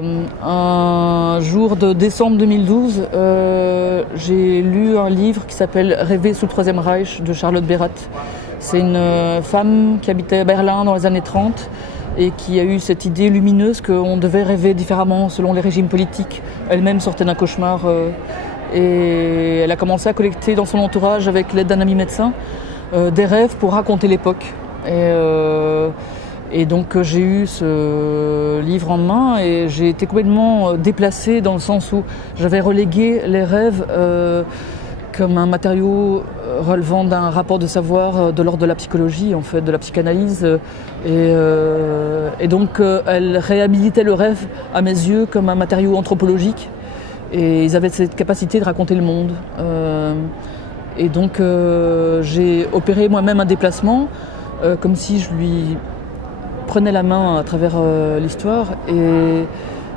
Un jour de décembre 2012, j'ai lu un livre qui s'appelle « Rêver sous le Troisième Reich » de Charlotte Bérat. C'est une femme qui habitait à Berlin dans les années 30 et qui a eu cette idée lumineuse qu'on devait rêver différemment selon les régimes politiques. Elle-même sortait d'un cauchemar et elle a commencé à collecter dans son entourage, avec l'aide d'un ami médecin, des rêves pour raconter l'époque. Et donc j'ai eu ce livre en main et j'ai été complètement déplacée dans le sens où j'avais relégué les rêves comme un matériau relevant d'un rapport de savoir de l'ordre de la psychologie, en fait, de la psychanalyse. Et donc elle réhabilitait le rêve à mes yeux comme un matériau anthropologique et ils avaient cette capacité de raconter le monde. Et donc j'ai opéré moi-même un déplacement comme si je lui prenais la main à travers l'histoire et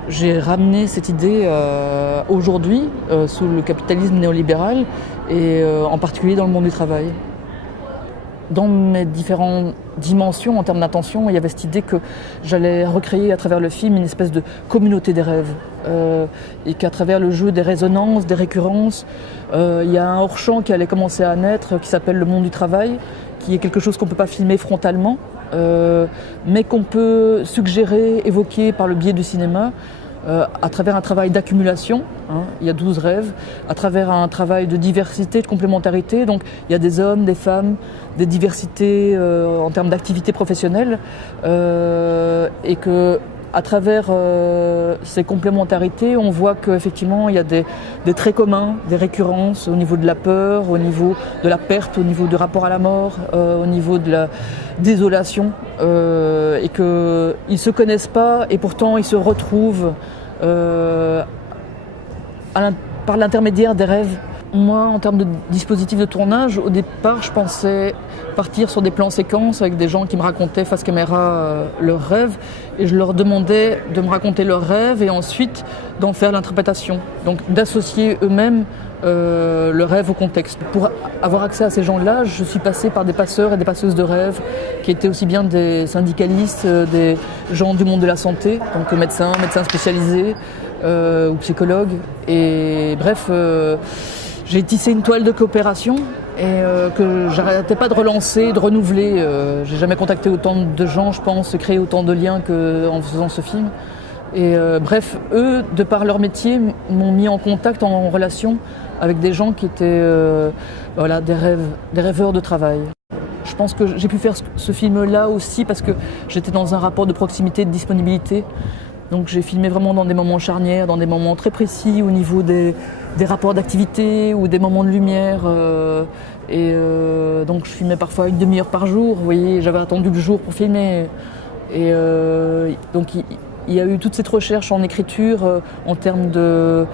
j'ai ramené cette idée aujourd'hui sous le capitalisme néolibéral et en particulier dans le monde du travail. Dans mes différentes dimensions en termes d'intention, il y avait cette idée que j'allais recréer à travers le film une espèce de communauté des rêves et qu'à travers le jeu des résonances, des récurrences, il y a un hors-champ qui allait commencer à naître qui s'appelle le monde du travail, qui est quelque chose qu'on ne peut pas filmer frontalement, mais qu'on peut suggérer, évoquer par le biais du cinéma, à travers un travail d'accumulation, il y a 12 rêves, à travers un travail de diversité, de complémentarité, donc il y a des hommes, des femmes, des diversités en termes d'activité professionnelle, et que à travers ces complémentarités, on voit qu'effectivement il y a des traits communs, des récurrences au niveau de la peur, au niveau de la perte, au niveau du rapport à la mort, au niveau de la désolation, et qu'ils ne se connaissent pas et pourtant ils se retrouvent par l'intermédiaire des rêves. Moi, en termes de dispositif de tournage, au départ, je pensais partir sur des plans séquences avec des gens qui me racontaient face caméra leurs rêves et je leur demandais de me raconter leurs rêves et ensuite d'en faire l'interprétation, donc d'associer eux-mêmes le rêve au contexte. Pour avoir accès à ces gens-là, je suis passée par des passeurs et des passeuses de rêves qui étaient aussi bien des syndicalistes, des gens du monde de la santé, donc médecins spécialisés ou psychologues. Et bref, j'ai tissé une toile de coopération et que j'arrêtais pas de relancer, de renouveler. J'ai jamais contacté autant de gens, je pense, créé autant de liens qu'en faisant ce film. Et bref, eux, de par leur métier, m'ont mis en contact, en relation avec des gens qui étaient des rêveurs de travail. Je pense que j'ai pu faire ce film-là aussi parce que j'étais dans un rapport de proximité, de disponibilité. Donc j'ai filmé vraiment dans des moments charnières, dans des moments très précis au niveau des rapports d'activité ou des moments de lumière. Donc je filmais parfois une demi-heure par jour. Vous voyez, j'avais attendu le jour pour filmer. Et donc il y a eu toute cette recherche en écriture en termes de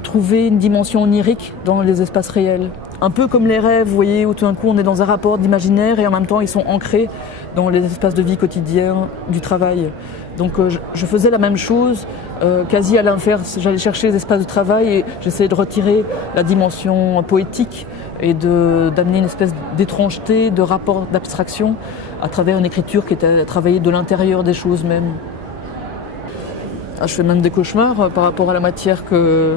trouver une dimension onirique dans les espaces réels. Un peu comme les rêves, vous voyez, où tout d'un coup on est dans un rapport d'imaginaire et en même temps ils sont ancrés dans les espaces de vie quotidien du travail. Donc je faisais la même chose, quasi à l'inverse. J'allais chercher les espaces de travail et j'essayais de retirer la dimension poétique et d'amener une espèce d'étrangeté, de rapport d'abstraction à travers une écriture qui était travaillée de l'intérieur des choses même. Je fais même des cauchemars par rapport à la matière que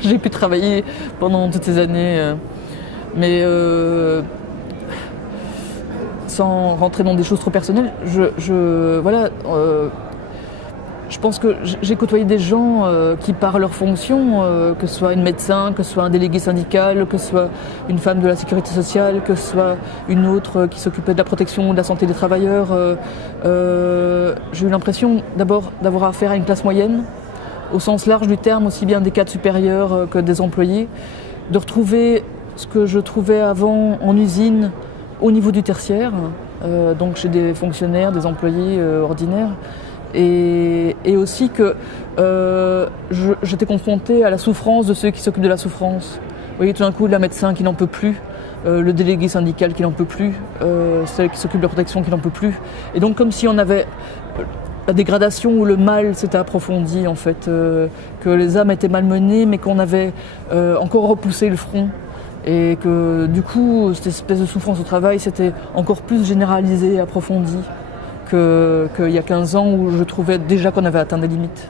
j'ai pu travailler pendant toutes ces années. Mais sans rentrer dans des choses trop personnelles, je pense que j'ai côtoyé des gens qui, par leur fonction, que ce soit une médecin, que ce soit un délégué syndical, que ce soit une femme de la sécurité sociale, que ce soit une autre qui s'occupait de la protection de la santé des travailleurs, j'ai eu l'impression d'abord d'avoir affaire à une classe moyenne, au sens large du terme, aussi bien des cadres supérieurs que des employés, de retrouver ce que je trouvais avant en usine au niveau du tertiaire, donc chez des fonctionnaires, des employés ordinaires. Et aussi que j'étais confrontée à la souffrance de ceux qui s'occupent de la souffrance. Vous voyez, tout d'un coup, le médecin qui n'en peut plus, le délégué syndical qui n'en peut plus, celle qui s'occupe de la protection qui n'en peut plus. Et donc comme si on avait la dégradation ou le mal s'était approfondi, en fait, que les âmes étaient malmenées, mais qu'on avait encore repoussé le front. Et que du coup, cette espèce de souffrance au travail s'était encore plus généralisée, approfondie. qu'il y a 15 ans où je trouvais déjà qu'on avait atteint des limites.